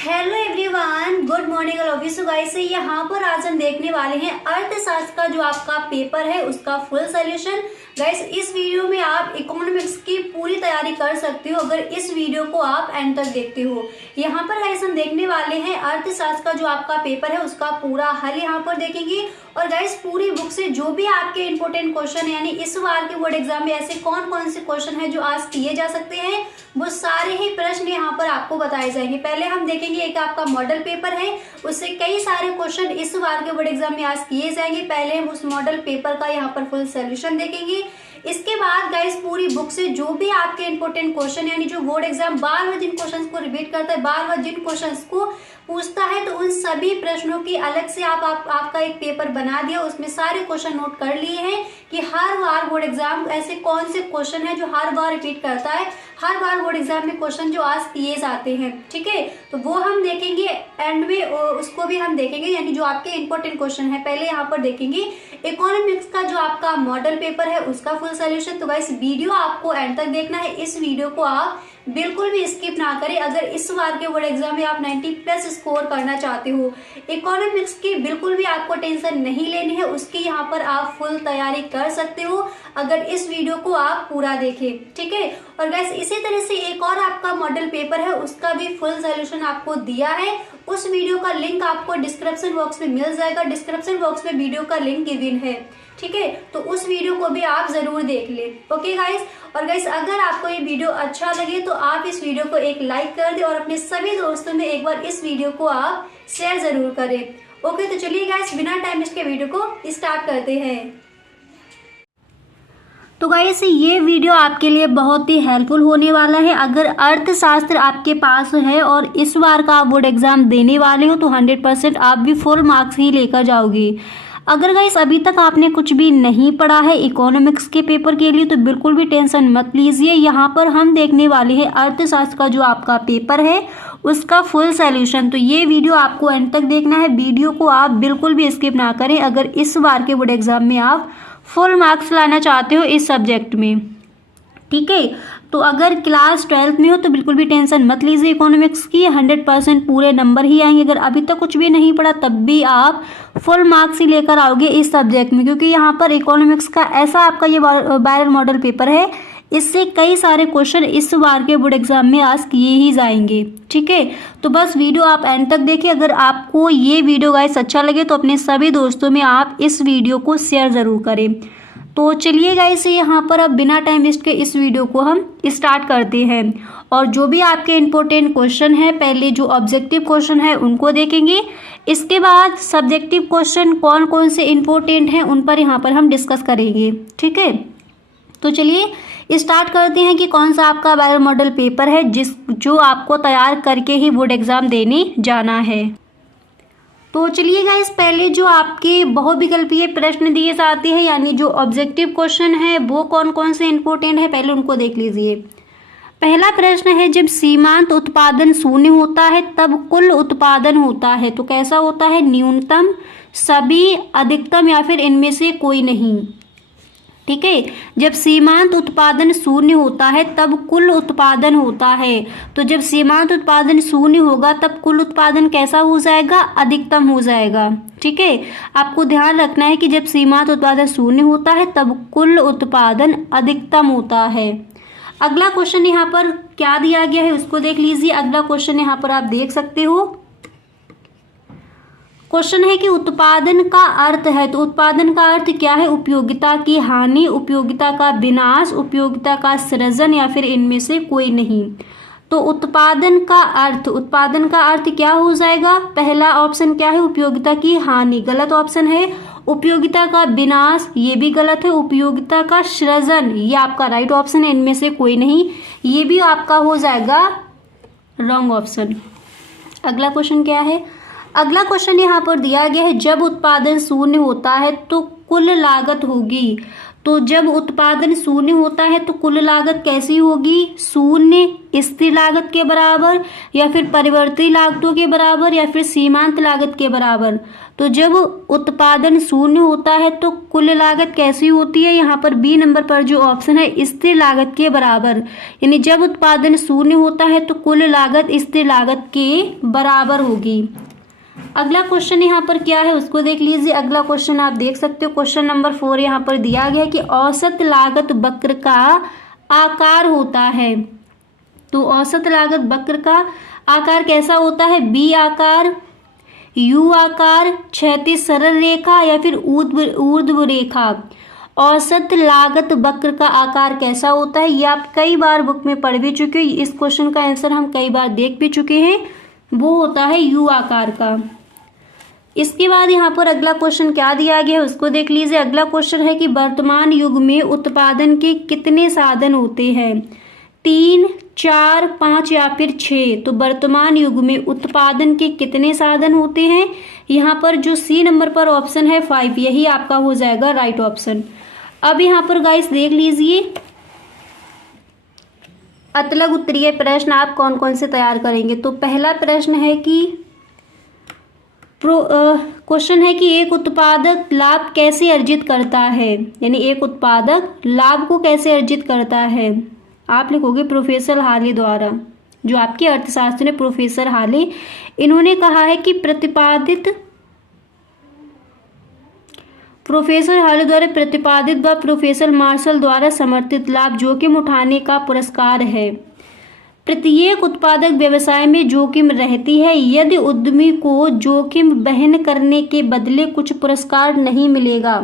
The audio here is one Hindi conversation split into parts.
Hello everyone, good morning all of you. So guys, यहाँ पर आज हम देखने वाले हैं अर्थशास्त्र का जो आपका पेपर है उसका फुल सॉल्यूशन। गाइस, इस वीडियो में आप इकोनॉमिक्स की पूरी तैयारी कर सकते हो अगर इस वीडियो को आप एंड तक देखते हो। यहाँ पर गाइस हम देखने वाले हैं अर्थशास्त्र का जो आपका पेपर है उसका पूरा हल यहाँ पर देखेंगे। और गाइस, पूरी बुक से जो भी आपके इंपोर्टेंट क्वेश्चन है, यानी इस बार के बोर्ड एग्जाम में ऐसे कौन कौन से क्वेश्चन है जो आज किए जा सकते हैं, वो सारे ही प्रश्न यहाँ पर आपको बताए जाएंगे। पहले हम देखेंगे एक आपका मॉडल पेपर है, उससे कई सारे क्वेश्चन इस बार के बोर्ड एग्जाम में आज किए जाएंगे। पहले हम उस मॉडल पेपर का यहाँ पर फुल सोल्यूशन देखेंगे। इसके बाद गाइस, पूरी बुक से जो भी आपके इंपोर्टेंट क्वेश्चन यानी जो बोर्ड एग्जाम बार बार जिन क्वेश्चन को रिपीट करता है, बार बार जिन क्वेश्चन को पूछता है, तो उन सभी प्रश्नों की अलग से आपका एक पेपर बना दिया, उसमें सारे क्वेश्चन नोट कर लिए हैं कि हर बार बोर्ड एग्जाम ऐसे कौन से क्वेश्चन है जो हर बार रिपीट करता है, हर बार बोर्ड एग्जाम में क्वेश्चन जो आज किए जाते हैं। ठीक है, तो वो हम देखेंगे एंड में, उसको भी हम देखेंगे, यानी जो आपके इंपोर्टेंट क्वेश्चन है। पहले यहाँ पर देखेंगे इकोनॉमिक्स का जो आपका मॉडल पेपर है उसका फुल सोल्यूशन। तो गाइस, वीडियो आपको एंड तक देखना है, इस वीडियो को आप बिल्कुल भी स्किप ना करें। अगर इस बार के बोर्ड एग्जाम में आप 90+ स्कोर करना चाहते हो, इकोनॉमिक्स की बिल्कुल भी आपको टेंशन नहीं लेनी है, उसकी यहाँ पर आप फुल तैयारी कर सकते हो अगर इस वीडियो को आप पूरा देखें। ठीक है, और गाइस इसी तरह से एक और आपका मॉडल पेपर है, उसका भी फुल सोल्यूशन आपको दिया है। उस वीडियो का लिंक आपको डिस्क्रिप्शन बॉक्स में मिल जाएगा, डिस्क्रिप्शन बॉक्स में वीडियो का लिंक गिवन है। ठीक है, तो उस वीडियो को भी आप जरूर देख ले। ओके गाइस, और गाइस अगर आपको ये वीडियो अच्छा लगे तो आप इस वीडियो को एक लाइक कर दे और अपने सभी दोस्तों में एक बार इस वीडियो को आप शेयर जरूर करें। ओके, तो चलिए गाइस बिना टाइम वेस्ट के वीडियो को स्टार्ट करते हैं। तो गाइस, ये वीडियो आपके लिए बहुत ही हेल्पफुल होने वाला है। अगर अर्थशास्त्र आपके पास है और इस बार का आप बोर्ड एग्जाम देने वाले हो तो 100% आप भी फुल मार्क्स ही लेकर जाओगे। अगर गाइस अभी तक आपने कुछ भी नहीं पढ़ा है इकोनॉमिक्स के पेपर के लिए तो बिल्कुल भी टेंशन मत लीजिए। यहाँ पर हम देखने वाले हैं अर्थशास्त्र का जो आपका पेपर है उसका फुल सॉल्यूशन। तो ये वीडियो आपको एंड तक देखना है, वीडियो को आप बिल्कुल भी स्किप ना करें अगर इस बार के बोर्ड एग्जाम में आप फुल मार्क्स लाना चाहते हो इस सब्जेक्ट में। ठीक है, तो अगर क्लास 12th में हो तो बिल्कुल भी टेंशन मत लीजिए, इकोनॉमिक्स की 100% पूरे नंबर ही आएंगे। अगर अभी तक कुछ भी नहीं पढ़ा तब भी आप फुल मार्क्स ही लेकर आओगे इस सब्जेक्ट में, क्योंकि यहाँ पर इकोनॉमिक्स का ऐसा आपका ये वायरल मॉडल पेपर है, इससे कई सारे क्वेश्चन इस बार के बोर्ड एग्जाम में आज किए ही जाएंगे। ठीक है, तो बस वीडियो आप एंड तक देखिए। अगर आपको ये वीडियो गाइस अच्छा लगे तो अपने सभी दोस्तों में आप इस वीडियो को शेयर ज़रूर करें। तो चलिए गाइस, यहाँ पर अब बिना टाइम वेस्ट के इस वीडियो को हम स्टार्ट करते हैं। और जो भी आपके इंपॉर्टेंट क्वेश्चन है, पहले जो ऑब्जेक्टिव क्वेश्चन है उनको देखेंगे, इसके बाद सब्जेक्टिव क्वेश्चन कौन कौन से इंपॉर्टेंट हैं उन पर यहाँ पर हम डिस्कस करेंगे। ठीक है, तो चलिए स्टार्ट करते हैं कि कौन सा आपका बायो मॉडल पेपर है जो आपको तैयार करके ही बोर्ड एग्जाम देने जाना है। तो चलिए गाइस, पहले जो आपके बहुविकल्पीय प्रश्न दिए जाते हैं यानी जो ऑब्जेक्टिव क्वेश्चन है वो कौन कौन से इंपॉर्टेंट है पहले उनको देख लीजिए। पहला प्रश्न है, जब सीमांत उत्पादन शून्य होता है तब कुल उत्पादन होता है, तो कैसा होता है? न्यूनतम, सभी, अधिकतम या फिर इनमें से कोई नहीं। ठीक है, जब सीमांत उत्पादन शून्य होता है तब कुल उत्पादन होता है, तो जब सीमांत उत्पादन शून्य होगा तब कुल उत्पादन कैसा हो जाएगा? अधिकतम हो जाएगा। ठीक है, आपको ध्यान रखना है कि जब सीमांत उत्पादन शून्य होता है तब कुल उत्पादन अधिकतम होता है। अगला क्वेश्चन यहाँ पर क्या दिया गया है उसको देख लीजिए। अगला क्वेश्चन यहाँ पर आप देख सकते हो, क्वेश्चन है कि उत्पादन का अर्थ है, तो उत्पादन का अर्थ क्या है? उपयोगिता की हानि, उपयोगिता का विनाश, उपयोगिता का सृजन या फिर इनमें से कोई नहीं। तो उत्पादन का अर्थ क्या हो जाएगा? पहला ऑप्शन क्या है? उपयोगिता की हानि, गलत ऑप्शन है। उपयोगिता का विनाश, ये भी गलत है। उपयोगिता का सृजन, ये आपका राइट ऑप्शन है, इनमें से कोई नहीं, ये भी आपका हो जाएगा रॉन्ग ऑप्शन। अगला क्वेश्चन क्या है? अगला क्वेश्चन यहाँ पर दिया गया है, जब उत्पादन शून्य होता है तो कुल लागत होगी। तो जब उत्पादन शून्य होता है तो कुल लागत कैसी होगी? शून्य स्थिर लागत के बराबर, या फिर परिवर्ती लागतों के बराबर, या फिर सीमांत लागत के बराबर। तो जब उत्पादन शून्य होता है तो कुल लागत कैसी होती है? यहाँ पर बी नंबर पर जो ऑप्शन है, स्थिर लागत के बराबर। यानी जब उत्पादन शून्य होता है तो कुल लागत स्थिर लागत के बराबर होगी। अगला क्वेश्चन यहाँ पर क्या है उसको देख लीजिए। अगला क्वेश्चन आप देख सकते हो, क्वेश्चन नंबर 4 यहाँ पर दिया गया है कि औसत लागत वक्र का आकार होता है। तो औसत लागत वक्र का आकार कैसा होता है? बी आकार, यू आकार, क्षैतिज सरल रेखा, या फिर ऊर्ध्व रेखा। औसत लागत वक्र का आकार कैसा होता है? ये आप कई बार बुक में पढ़ भी चुके हो, इस क्वेश्चन का आंसर हम कई बार देख भी चुके हैं। वो होता है यू आकार का। इसके बाद यहाँ पर अगला क्वेश्चन क्या दिया गया है उसको देख लीजिए। अगला क्वेश्चन है कि वर्तमान युग में उत्पादन के कितने साधन होते हैं? 3, 4, 5 या फिर 6। तो वर्तमान युग में उत्पादन के कितने साधन होते हैं? यहाँ पर जो सी नंबर पर ऑप्शन है 5, यही आपका हो जाएगा राइट ऑप्शन। अब यहाँ पर गाइस देख लीजिए, अतलग उत्तरीय प्रश्न आप कौन कौन से तैयार करेंगे। तो पहला प्रश्न है कि क्वेश्चन है कि एक उत्पादक लाभ कैसे अर्जित करता है? यानी एक उत्पादक लाभ को कैसे अर्जित करता है? आप लिखोगे प्रोफेसर हाले द्वारा, जो आपके अर्थशास्त्र में प्रोफेसर हाले, इन्होंने कहा है कि प्रोफेसर हाले द्वारा प्रतिपादित व प्रोफेसर मार्शल द्वारा समर्थित लाभ जोखिम उठाने का पुरस्कार है। प्रत्येक उत्पादक व्यवसाय में जोखिम रहती है। यदि उद्यमी को जोखिम वहन करने के बदले कुछ पुरस्कार नहीं मिलेगा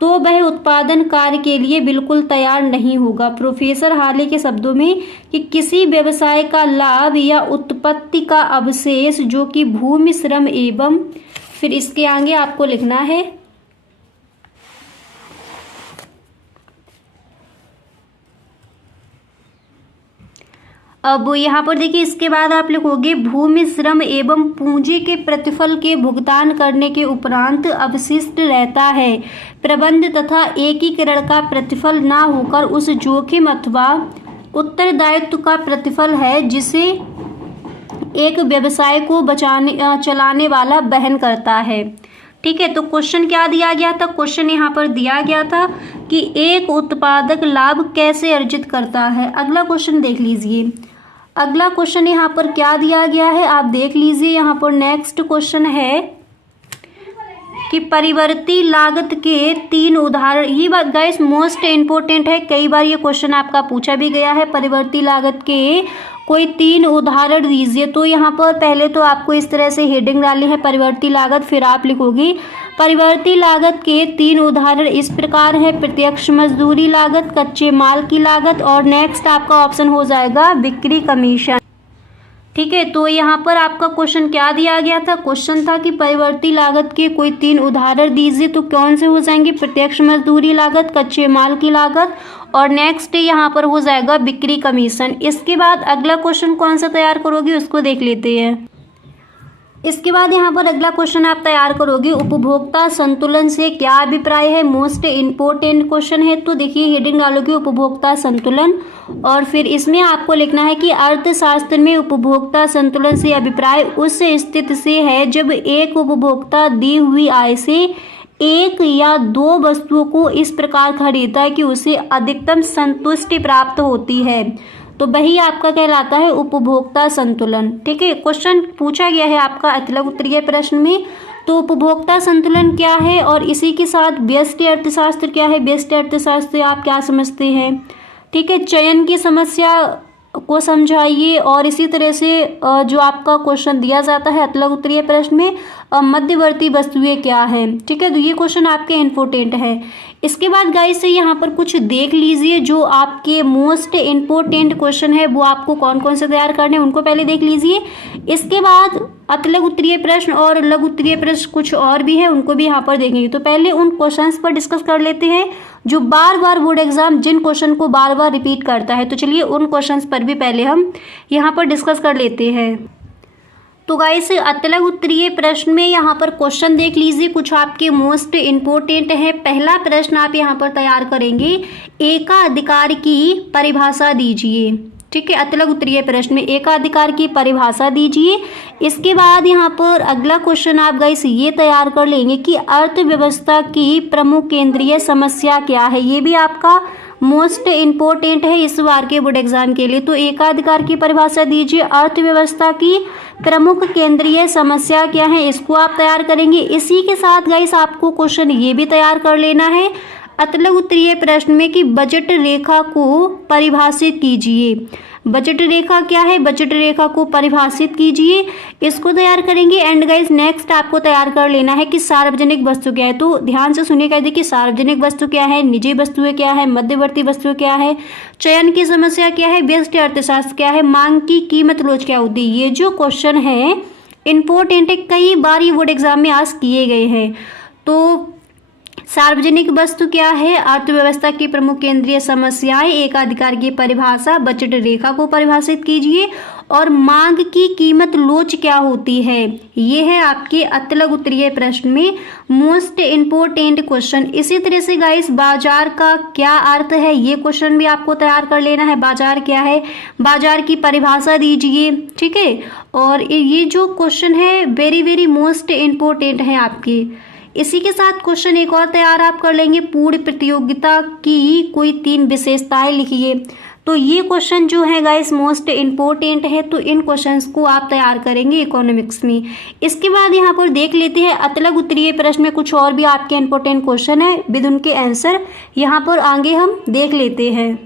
तो वह उत्पादन कार्य के लिए बिल्कुल तैयार नहीं होगा। प्रोफेसर हाले के शब्दों में कि किसी व्यवसाय का लाभ या उत्पत्ति का अवशेष जो कि भूमि, श्रम एवं, फिर इसके आगे आपको लिखना है अब यहाँ पर देखिए, इसके बाद आप लिखोगे भूमि, श्रम एवं पूंजी के प्रतिफल के भुगतान करने के उपरांत अवशिष्ट रहता है। प्रबंध तथा एकीकरण का प्रतिफल ना होकर उस जोखिम अथवा उत्तरदायित्व का प्रतिफल है जिसे एक व्यवसाय को चलाने वाला वहन करता है। ठीक है, तो क्वेश्चन क्या दिया गया था? क्वेश्चन यहाँ पर दिया गया था कि एक उत्पादक लाभ कैसे अर्जित करता है। अगला क्वेश्चन देख लीजिए। अगला क्वेश्चन यहाँ पर क्या दिया गया है आप देख लीजिए। यहाँ पर नेक्स्ट क्वेश्चन है कि परिवर्ती लागत के 3 उदाहरण। ये बात गाइस मोस्ट इम्पोर्टेंट है, कई बार ये क्वेश्चन आपका पूछा भी गया है। परिवर्ती लागत के कोई 3 उदाहरण दीजिए। तो यहाँ पर पहले तो आपको इस तरह से हेडिंग डालनी है परिवर्ती लागत, फिर आप लिखोगी परिवर्ती लागत के 3 उदाहरण इस प्रकार है: प्रत्यक्ष मजदूरी लागत, कच्चे माल की लागत, और नेक्स्ट आपका ऑप्शन हो जाएगा बिक्री कमीशन। ठीक है, तो यहाँ पर आपका क्वेश्चन क्या दिया गया था? क्वेश्चन था कि परिवर्ती लागत के कोई 3 उदाहरण दीजिए। तो कौन से हो जाएंगे? प्रत्यक्ष मजदूरी लागत, कच्चे माल की लागत, और नेक्स्ट यहाँ पर हो जाएगा बिक्री कमीशन। इसके बाद अगला क्वेश्चन कौन सा तैयार करोगे उसको देख लेते हैं। इसके बाद यहाँ पर अगला क्वेश्चन आप तैयार करोगे उपभोक्ता संतुलन से क्या अभिप्राय है। मोस्ट इम्पोर्टेंट क्वेश्चन है। तो देखिए हेडिंग डालोगे उपभोक्ता संतुलन, और फिर इसमें आपको लिखना है कि अर्थशास्त्र में उपभोक्ता संतुलन से अभिप्राय उस स्थिति से है जब एक उपभोक्ता दी हुई आय से एक या 2 वस्तुओं को इस प्रकार खरीदता है कि उसे अधिकतम संतुष्टि प्राप्त होती है। तो वही आपका कहलाता है उपभोक्ता संतुलन। ठीक है, क्वेश्चन पूछा गया है आपका अतलग उत्तरीय प्रश्न में। तो उपभोक्ता संतुलन क्या है और इसी के साथ व्यष्टि अर्थशास्त्र क्या है। व्यष्टि अर्थशास्त्र आप क्या समझते हैं? ठीक है, चयन की समस्या को समझाइए, और इसी तरह से जो आपका क्वेश्चन दिया जाता है अतलग उत्तरीय प्रश्न में मध्यवर्ती वस्तुएं क्या हैं। ठीक है, तो ये क्वेश्चन आपके इम्पोर्टेंट है। इसके बाद गाइस से यहाँ पर कुछ देख लीजिए जो आपके मोस्ट इम्पोर्टेंट क्वेश्चन है, वो आपको कौन कौन से तैयार करने हैं उनको पहले देख लीजिए। इसके बाद अतलग उत्तरीय प्रश्न और लघु उत्तरीय प्रश्न कुछ और भी है, उनको भी यहाँ पर देखेंगे। तो पहले उन क्वेश्चंस पर डिस्कस कर लेते हैं जो बार बार बोर्ड एग्जाम जिन क्वेश्चन को बार बार रिपीट करता है। तो चलिए उन क्वेश्चंस पर भी पहले हम यहाँ पर डिस्कस कर लेते हैं। तो गाइस अतलग उत्तरीय प्रश्न में यहाँ पर क्वेश्चन देख लीजिए, कुछ आपके मोस्ट इम्पोर्टेंट है। पहला प्रश्न आप यहाँ पर तैयार करेंगे, एकाधिकार की परिभाषा दीजिए। ठीक है, अतलग उत्तरीय प्रश्न में एकाधिकार की परिभाषा दीजिए। इसके बाद यहाँ पर अगला क्वेश्चन आप गाइस ये तैयार कर लेंगे कि अर्थव्यवस्था की प्रमुख केंद्रीय समस्या क्या है। ये भी आपका मोस्ट इम्पोर्टेंट है इस बार के बोर्ड एग्जाम के लिए। तो एकाधिकार की परिभाषा दीजिए, अर्थव्यवस्था की प्रमुख केंद्रीय समस्या क्या है, इसको आप तैयार करेंगे। इसी के साथ गाइस आपको क्वेश्चन ये भी तैयार कर लेना है अतलग उत्तरीय प्रश्न में कि बजट रेखा को परिभाषित कीजिए। बजट रेखा क्या है, बजट रेखा को परिभाषित कीजिए, इसको तैयार करेंगे। एंड गाइस नेक्स्ट आपको तैयार कर लेना है कि सार्वजनिक वस्तु क्या है। तो ध्यान से सुनिएगा, देखिए सार्वजनिक वस्तु क्या है, निजी वस्तुएं क्या है, मध्यवर्ती वस्तुएं क्या है, चयन की समस्या क्या है, व्यष्टि अर्थशास्त्र क्या है, मांग की कीमत रोज क्या होती है। ये जो क्वेश्चन है इंपॉर्टेंट है, कई बार ये बोर्ड एग्जाम में आज किए गए हैं। तो सार्वजनिक वस्तु क्या है, अर्थव्यवस्था की प्रमुख केंद्रीय समस्याएं, एकाधिकार की परिभाषा, बजट रेखा को परिभाषित कीजिए और मांग की कीमत लोच क्या होती है। ये है आपके अतलग उत्तरीय प्रश्न में मोस्ट इम्पोर्टेंट क्वेश्चन। इसी तरह से गाइस बाजार का क्या अर्थ है, ये क्वेश्चन भी आपको तैयार कर लेना है। बाजार क्या है, बाजार की परिभाषा दीजिए। ठीक है, और ये जो क्वेश्चन है वेरी वेरी मोस्ट इम्पोर्टेंट है आपके। इसी के साथ क्वेश्चन एक और तैयार आप कर लेंगे, पूर्ण प्रतियोगिता की कोई 3 विशेषताएं लिखिए। तो ये क्वेश्चन जो है गाइस मोस्ट इम्पोर्टेंट है, तो इन क्वेश्चंस को आप तैयार करेंगे इकोनॉमिक्स में। इसके बाद यहाँ पर देख लेते हैं अतलग उत्तरीय प्रश्न में कुछ और भी आपके इम्पोर्टेंट क्वेश्चन है विद उनके आंसर यहाँ पर आगे हम देख लेते हैं।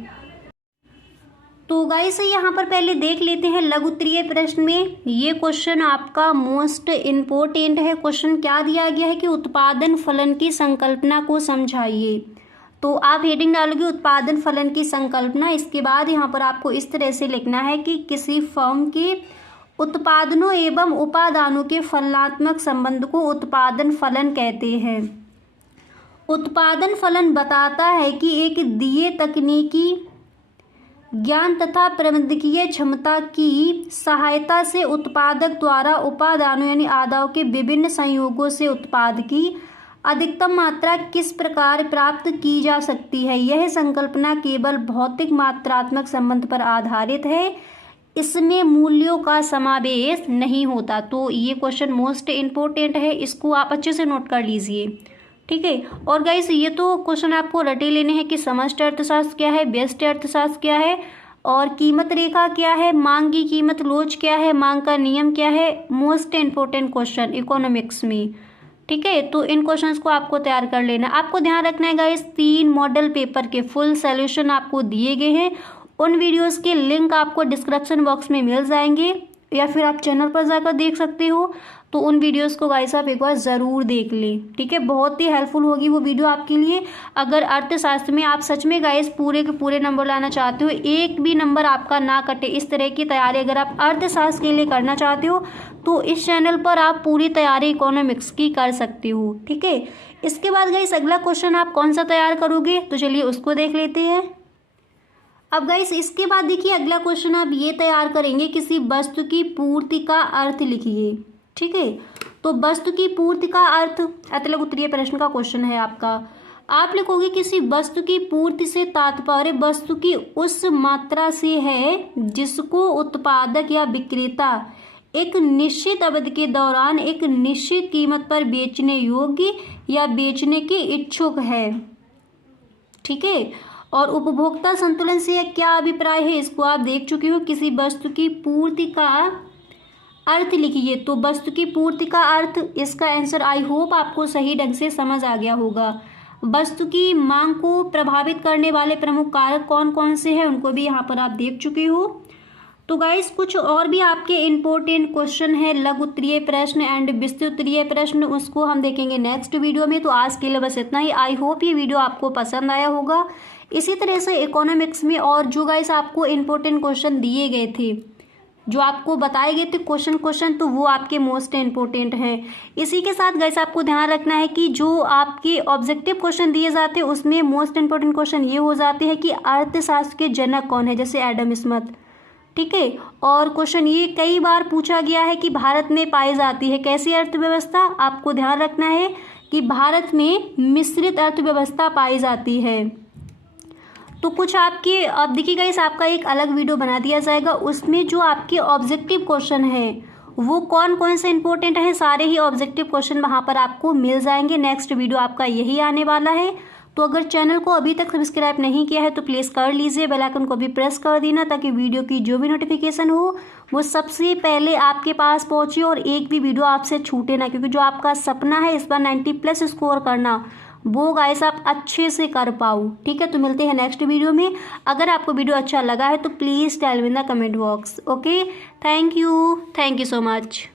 तो गाइस यहाँ पर पहले देख लेते हैं लघु उत्तरीय प्रश्न में। ये क्वेश्चन आपका मोस्ट इम्पोर्टेंट है। क्वेश्चन क्या दिया गया है कि उत्पादन फलन की संकल्पना को समझाइए। तो आप हेडिंग डालोगे उत्पादन फलन की संकल्पना। इसके बाद यहाँ पर आपको इस तरह से लिखना है कि किसी फर्म के उत्पादनों एवं उपादानों के फलनात्मक संबंध को उत्पादन फलन कहते हैं। उत्पादन फलन बताता है कि एक दिए तकनीकी ज्ञान तथा प्रबंधकीय क्षमता की सहायता से उत्पादक द्वारा उपादानों यानी आदायों के विभिन्न संयोगों से उत्पाद की अधिकतम मात्रा किस प्रकार प्राप्त की जा सकती है। यह संकल्पना केवल भौतिक मात्रात्मक संबंध पर आधारित है, इसमें मूल्यों का समावेश नहीं होता। तो ये क्वेश्चन मोस्ट इम्पोर्टेंट है, इसको आप अच्छे से नोट कर लीजिए। ठीक है, और गाइस ये तो क्वेश्चन आपको रटे लेने हैं कि समष्टि अर्थशास्त्र क्या है, व्यष्टि अर्थशास्त्र क्या है, और कीमत रेखा क्या है, मांग की कीमत लोच क्या है, मांग का नियम क्या है। मोस्ट इम्पोर्टेंट क्वेश्चन इकोनॉमिक्स में। ठीक है, तो इन क्वेश्चंस को आपको तैयार कर लेना। आपको ध्यान रखना है गाइस 3 मॉडल पेपर के फुल सॉल्यूशन आपको दिए गए हैं। उन वीडियोस के लिंक आपको डिस्क्रिप्शन बॉक्स में मिल जाएंगे या फिर आप चैनल पर जाकर देख सकते हो। तो उन वीडियोस को गाइस आप एक बार ज़रूर देख लें। ठीक है, बहुत ही हेल्पफुल होगी वो वीडियो आपके लिए। अगर अर्थशास्त्र में आप सच में गाइस पूरे के पूरे नंबर लाना चाहते हो, एक भी नंबर आपका ना कटे, इस तरह की तैयारी अगर आप अर्थशास्त्र के लिए करना चाहते हो तो इस चैनल पर आप पूरी तैयारी इकोनॉमिक्स की कर सकते हो। ठीक है, इसके बाद गाइस अगला क्वेश्चन आप कौन सा तैयार करोगे, तो चलिए उसको देख लेते हैं। अब गाइस इसके बाद देखिए अगला क्वेश्चन आप ये तैयार करेंगे, किसी वस्तु की पूर्ति का अर्थ लिखिए। ठीक है, तो वस्तु की पूर्ति का अर्थ अतलग उत्तरीय प्रश्न का क्वेश्चन है आपका। आप लिखोगे किसी वस्तु की पूर्ति से तात्पर्य वस्तु की उस मात्रा से है जिसको उत्पादक या विक्रेता एक निश्चित अवधि के दौरान एक निश्चित कीमत पर बेचने योग्य या बेचने के इच्छुक है। ठीक है, और उपभोक्ता संतुलन से क्या अभिप्राय है, इसको आप देख चुके हो। किसी वस्तु की पूर्ति का अर्थ लिखिए। तो वस्तु की पूर्ति का अर्थ, इसका आंसर आई होप आपको सही ढंग से समझ आ गया होगा। वस्तु की मांग को प्रभावित करने वाले प्रमुख कारक कौन कौन से हैं, उनको भी यहाँ पर आप देख चुके हो। तो गाइस कुछ और भी आपके इम्पोर्टेंट क्वेश्चन है लघु उत्तरीय प्रश्न एंड विस्तृत उत्तरीय प्रश्न, उसको हम देखेंगे नेक्स्ट वीडियो में। तो आज के लिए बस इतना ही। आई होप ये वीडियो आपको पसंद आया होगा। इसी तरह से इकोनॉमिक्स में और जो गाइस आपको इम्पोर्टेंट क्वेश्चन दिए गए थे, जो आपको बताए गए थे क्वेश्चन, तो वो आपके मोस्ट इम्पोर्टेंट हैं। इसी के साथ गाइस आपको ध्यान रखना है कि जो आपके ऑब्जेक्टिव क्वेश्चन दिए जाते हैं उसमें मोस्ट इम्पोर्टेंट क्वेश्चन ये हो जाते हैं कि अर्थशास्त्र के जनक कौन है, जैसे एडम स्मिथ। ठीक है। और क्वेश्चन ये कई बार पूछा गया है कि भारत में पाई जाती है कैसी अर्थव्यवस्था, आपको ध्यान रखना है कि भारत में मिश्रित अर्थव्यवस्था पाई जाती है। तो कुछ आपके अब देखिएगा इस आपका एक अलग वीडियो बना दिया जाएगा, उसमें जो आपके ऑब्जेक्टिव क्वेश्चन है वो कौन कौन से इंपॉर्टेंट है, सारे ही ऑब्जेक्टिव क्वेश्चन वहाँ पर आपको मिल जाएंगे। नेक्स्ट वीडियो आपका यही आने वाला है। तो अगर चैनल को अभी तक सब्सक्राइब नहीं किया है तो प्लीज़ कर लीजिए, बेल आइकन को भी प्रेस कर देना ताकि वीडियो की जो भी नोटिफिकेशन हो वो सबसे पहले आपके पास पहुँचे और एक भी वीडियो आपसे छूटे ना, क्योंकि जो आपका सपना है इस बार 90+ स्कोर करना, वो गाइस आप अच्छे से कर पाओ। ठीक है, तो मिलते हैं नेक्स्ट वीडियो में। अगर आपको वीडियो अच्छा लगा है तो please tell me in the comment box. Okay, thank you so much.